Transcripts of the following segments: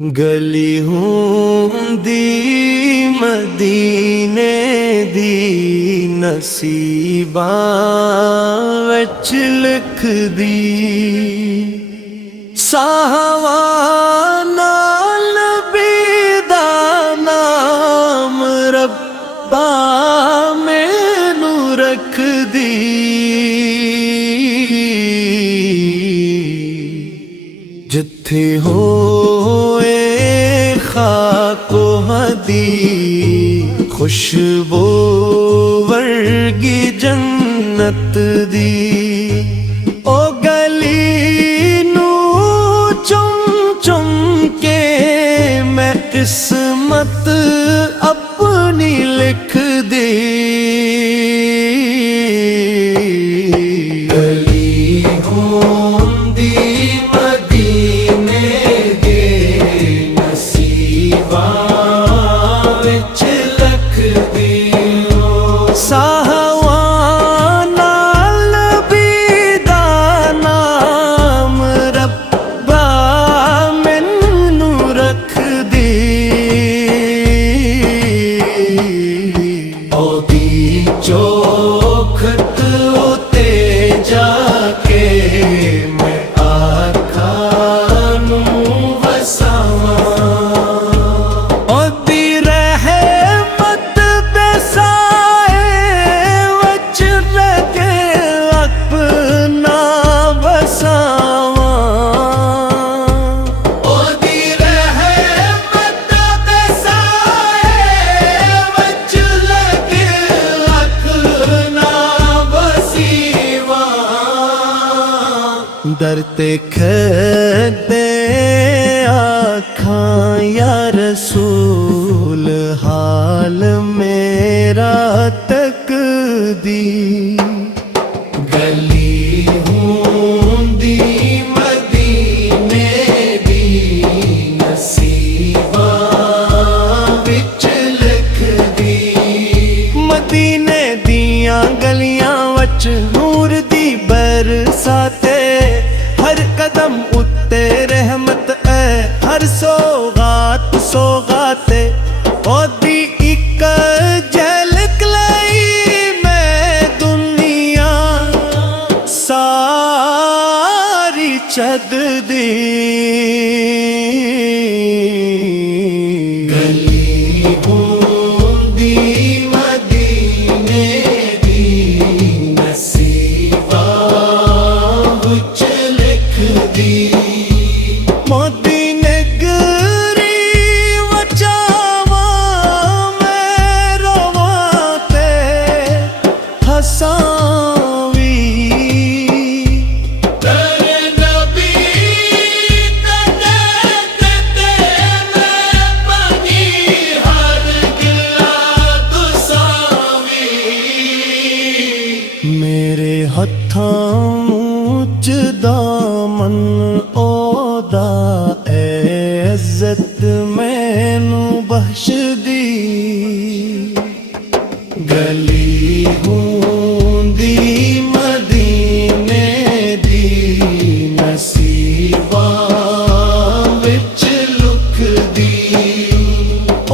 गली हुंदी मदीने दी नसीबां विच लिखदी साहवां नाल नबी दा नाम रब्बा मैनू रखदी जिथे होए खाको हदी खुशबू वर्गी जन्नत दी ओ गली नू चुम चुम के मैं किस्मत अपनी लिख दी चौखट होते जाके मैं आखा नू वसावां ओदी रहमत दे साए वच रखे अपना वसावां ओदी रहमत दे साए वच रखे दर ते खदे आखां या रसूल हाल मेरा तक दी गली हुंदी मदीने दी नसीबां विच लिखदी मदीने दियां गलियां वच नूर दी बरसाते हर कदम उत्ते रहमत है हर सौगात सौगाते ओदी इक झलक लई मैं दुनिया सारी छद दी गली हुंदी मदीने दी नसीबां विच मोदी नगरी वचावा मैं रोवाते हसावी तेरे नबी ते मैं बनी हर गिला तुसावी मेरे हत्थां च दामन ओदा इज्जत मैनू बख्श दी गली हुंदी मदीने दी नसीबां विच लुकदी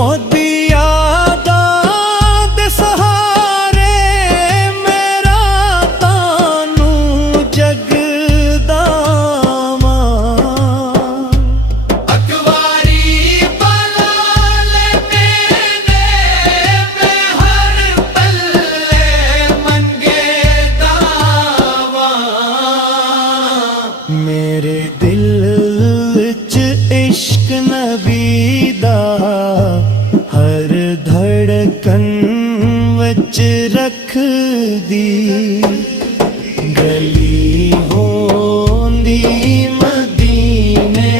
ओदी यादां दे सहारे मेरा तानू जग मेरे दिल विच इश्क नबी दा हर धड़कन विच रख दी गली होंदी मदीने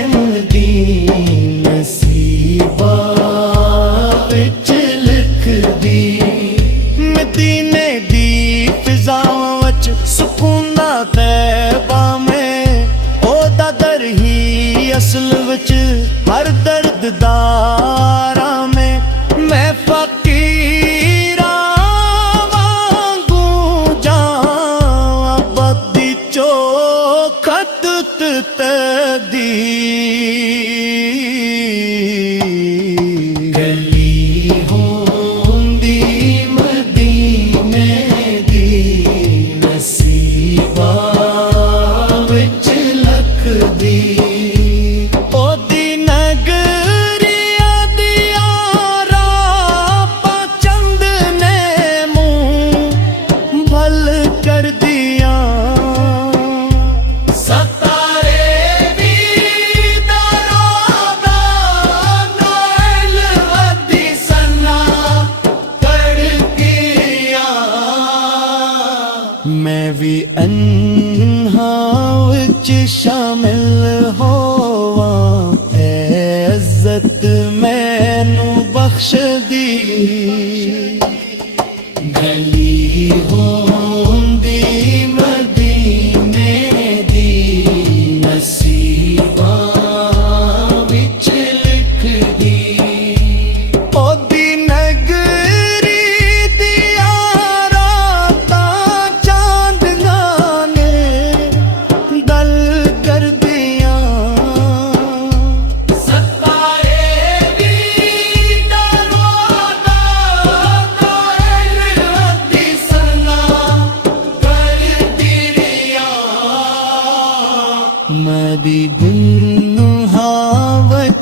दी नसीबां विच लिख दी मदीने दी फिजावां विच सुकून दा तैबा असल विच हर दर्द दारा में मैं फकीरा वांगू जावां बदी चौखट दी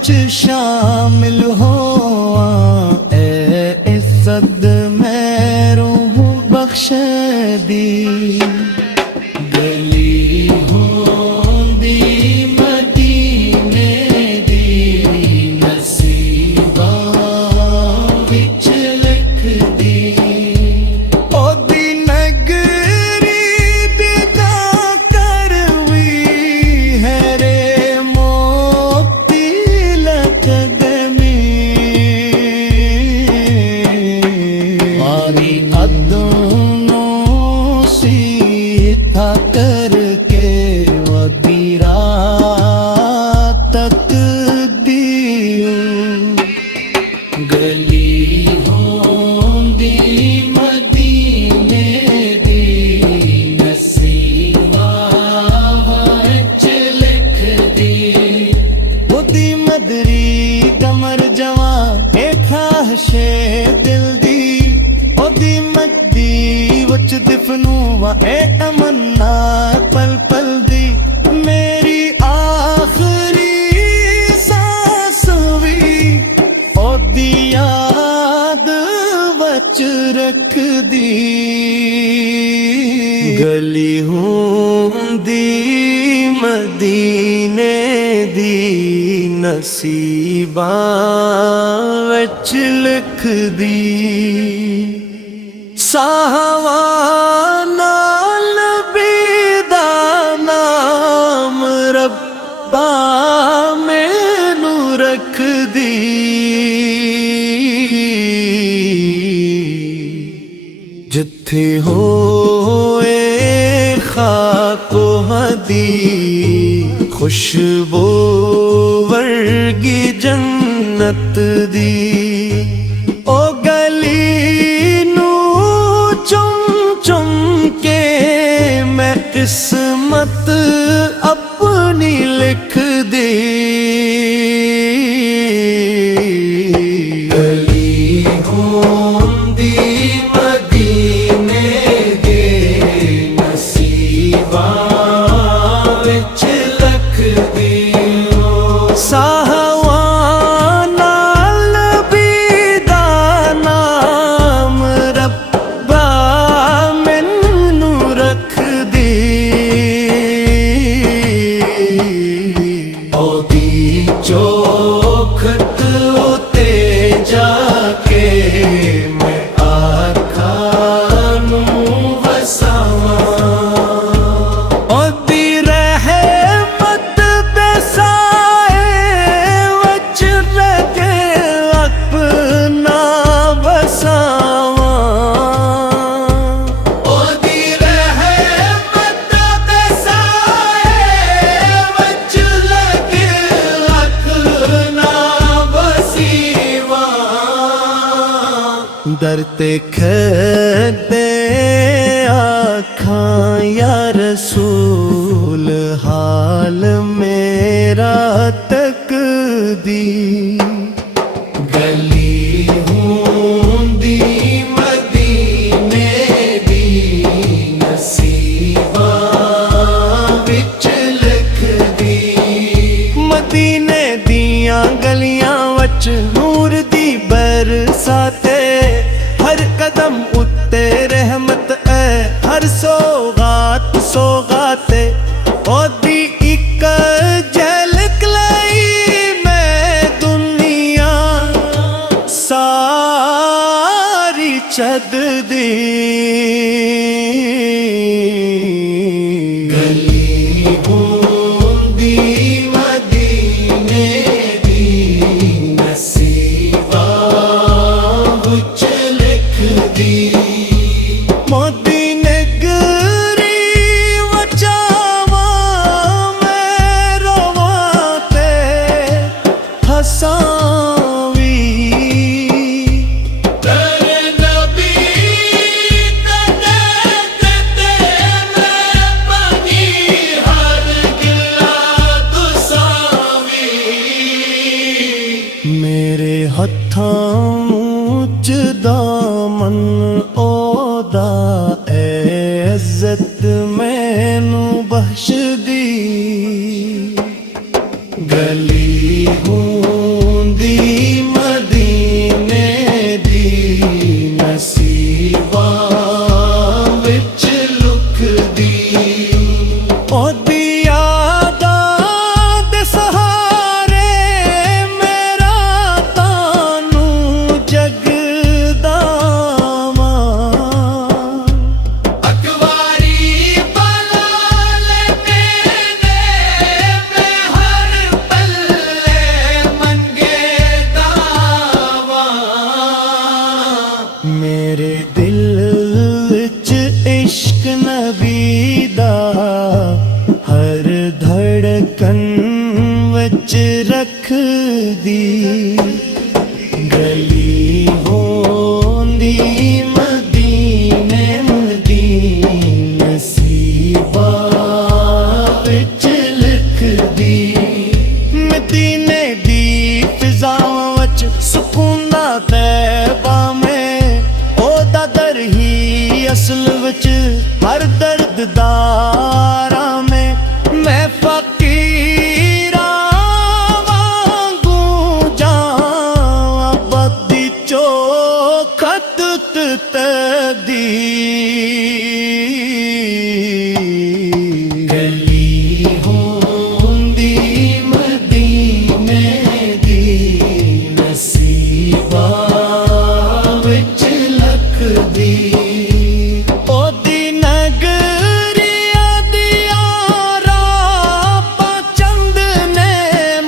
विच शामिल होआ ए इज्जत मैरों बख्श दी गली होंदी मदीने दी नसीबा विच लिख दी ओदी नगरी बिदा करवी है रे मोती लकदमी मारी अदनों सीधा करके वदी रात तक दियूं गली होंदी मदीने दी नसीबा विच लिख दी ओदी मदरी कमर जवा ए ख्वाहिशे दिल दी ओदी मदी विच दिफनू वा ए तमन्ना पल पल दी मेरी आखिरी सांस भी ओदी याद वच रख दी गली होंदी मदीने दी नसीबा विच लिख दी साहवाना नबीदा नाम रब्बा मैनू रख दी जिथे होए खाको हदी खुशबू वर्गी जन्नत दी ओ गली नू चुम चुम के मैं किस्मत अपनी लिख दी गली होंदी मदीने दे नसीबा विच लिख दी साहवाना नबीदा नाम रब्बा मैनू रख दी ओदी चौखट उते जाके मैं आँखां नू वसावां ओदी रहमत दे साए विच रखे अपना वसावां ओदी रहमत दे साए विच रखे अपना वसीवा दर ते खड़े आखां या रसूल हाल मेरा तक दी गली होंदी मदीने दी नसीबा विच लिख दी मदीने दियां गलियां वच नूर दी बरसाते हर कदम उत्ते रहमत है हर सौगात सौगाते ओदी इक झलक लई मैं दुनिया सारी छद दी गली होंदी मदीने दी नसीबा विच लिख दी मोदी नगरी वचावा मैं रोवां ते हसावी तेरे नबी ते मैं बनी हर गिला तुसावी मेरे हत्थां च दामन ओदा इज्जत मैनू बख्श दी गली हूँ लिखदी गली होंदी मदीने मदीने नसीबा विच लिखदी मदीने दी फिजावां विच सुकून दा तैबा में ओदा दर ही असल विच हर दर्द दारा में मैं फकीरा वांगू जावां बदी चोखत तदी गली होंदी मदीने दी नसीबा विच लखदी ओदी नगरिया दिया रापा चंद ने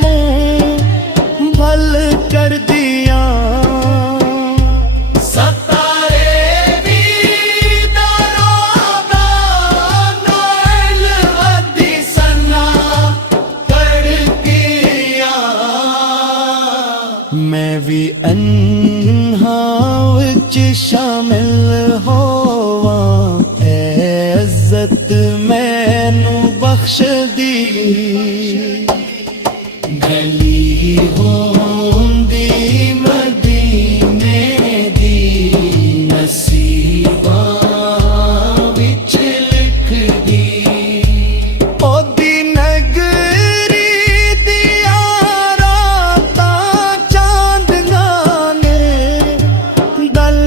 मुंह भल कर दिया सतारे भी दरोगा नैल वदी सना कर दिया मैं भी अन्हा विच शामिल होवां ऐ इज्जत मैनू बख्श दी गली होंदी मदीने दी नसीबा विच लिखदी ओदी नगरी दिया रातां चांदना ने दल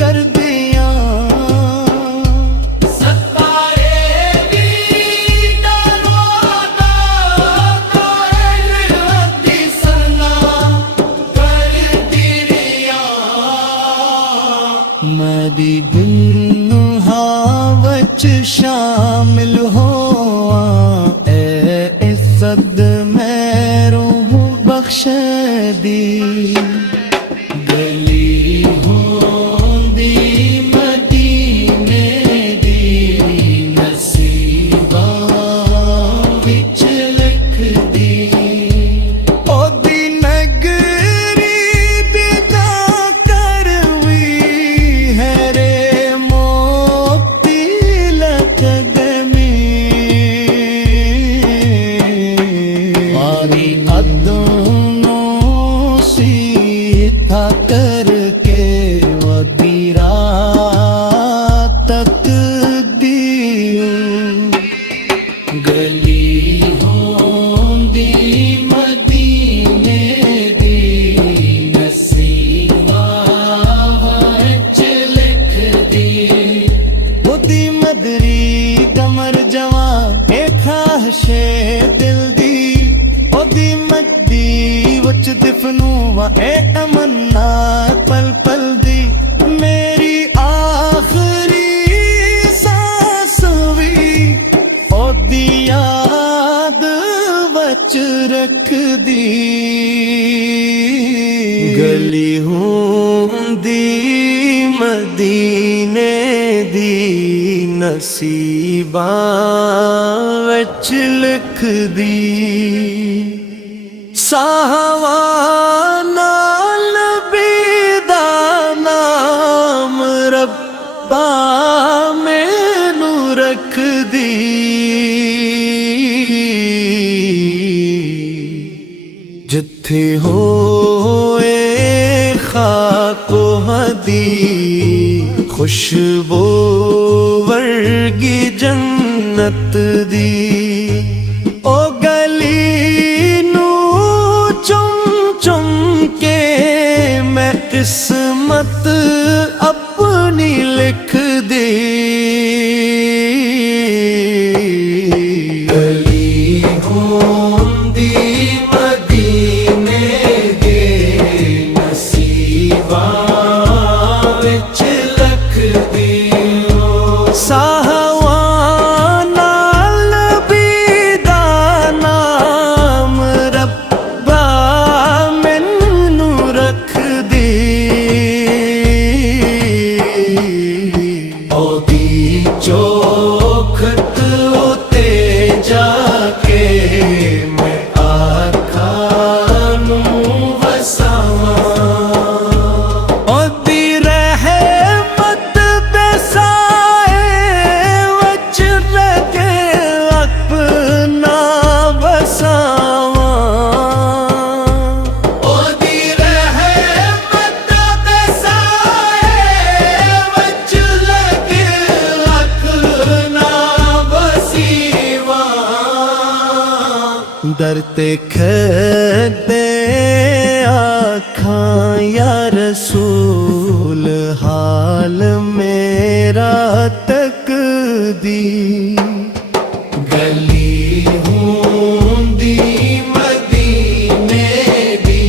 कर दिया सतारे भी दरोगा नैल वदी सना कर दिया मेरी गुनाह विच शामिल होवां ऐ इज्जत मैनू बख्श दी गली होंदी मदीने दी नसीबा विच लिखदी ओदी नगरी बिदा करवी है रे मोती लकदमी मारी अदनों सीधा करके वदी रात तक दियूं गली होंदी मदीने दी नसीबा विच लिखदी ओदी मदरी गमर जवा ए खाशे दिल दी ओदी मदी विच दिफनू वा ए तमन्ना पल पल दी मेरी आखिरी सांस भी ओदी याद विच रखदी गली होंदी मदीने दी नसीबा विच लिखदी साहवां नाल बेदा नाम रब्बा मैनू रखदी जिथे होए खाको हदी खुशबू वर्गी जन्नत दी ओ गली नू चुम चुम के मैं किस्मत अपनी लिख दी गली होंदी मदीने दे नसीबा विच लखदी साहवां नाल बेदा नाम रब्बा मैनू रखदी ते खदे आखां या रसूल हाल मेरा तकदी गली होंदी मदीने दी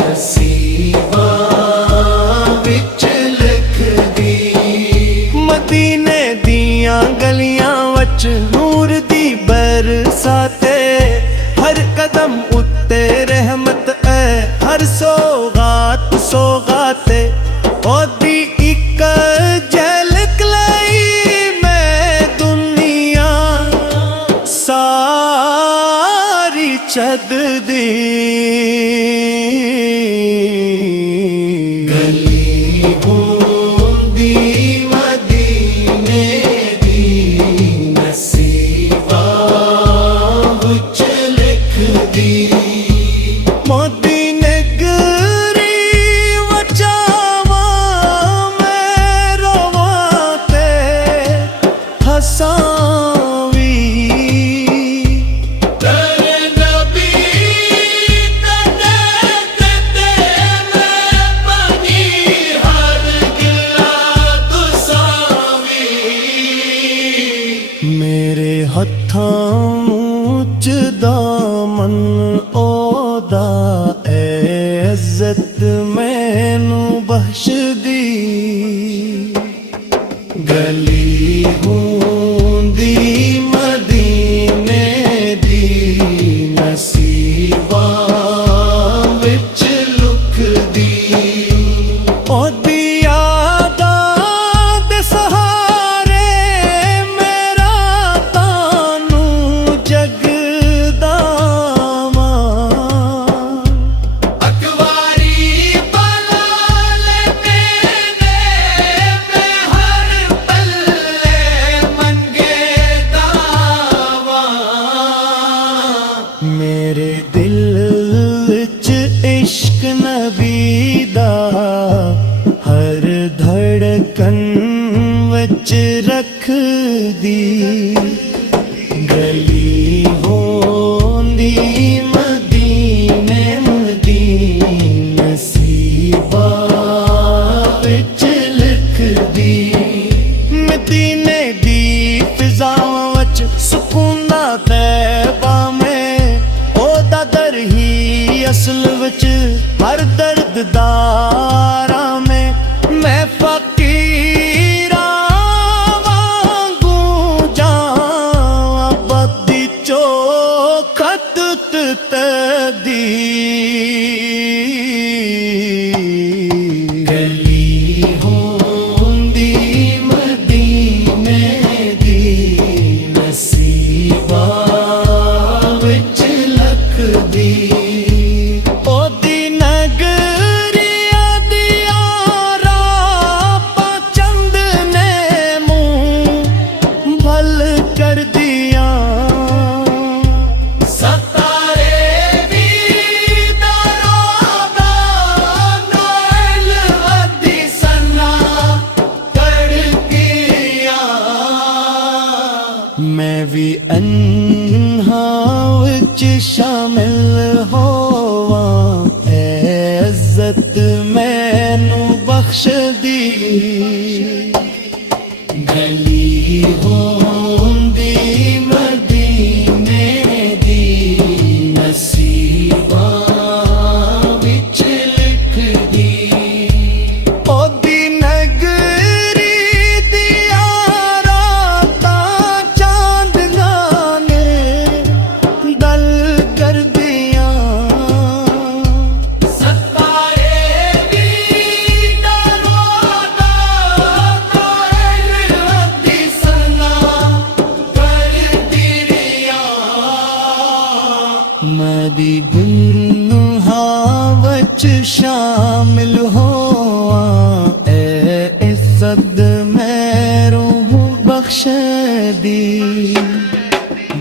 नसीबां विच लिखदी मदीने दियां गलियां वच नूर दी बरसाते हर कदम उत्ते रहमत है हर सौगात सौगाते ओदी इक झलक लई मैं दुनिया सारी छड्डी गली होंदी मदीने दी नसीबां विच लिखदी मोदी नगरी वचावा मैं रोवां ते हसां वी तेरे नबी ते मैं बनी हर गिला तुसावी मेरे हत्थां च दामन ओदा इज्जत मैनू बख्श दी गली होंदी मदीने दी नसीबां विच लुकदी ओदी यादां दे सहारे मेरा तानू जगदा मेरे दिल विच इश्क नबी दा हर धड़कन विच रख दी गली होंदी मदीने दी नसीबां विच लिखदी मदीने दी फिजावां विच सुकून दा तैबा असल विच हर दर्द दारा में मैं फकीरा वांगू जावां बदी चौखट तदी गली होंदी मदीने दी नसीबां विच लिखदी मैं भी अन्हा विच शामिल होवां इज्जत मैनू बख्श दी गली होंदी मदीने दी नसीबां विच लिखदी ओदी नगरी दिया मदी गुन्हा वच शामिल होवां ए इज्जत मैनू बख्श दी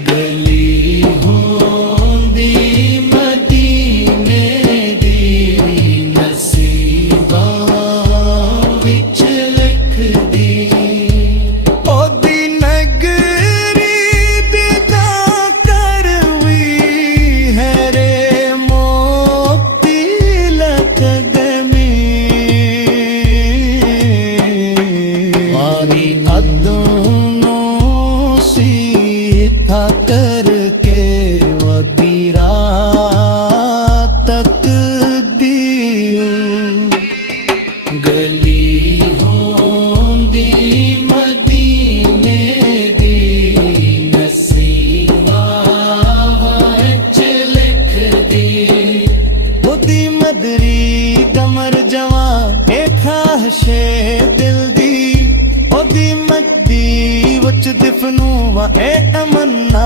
गली होंदी मदीने दी नसीबां विच लिखदी ओदी नगरी बिदा करवी कुछ दिफनू व ए तमन्ना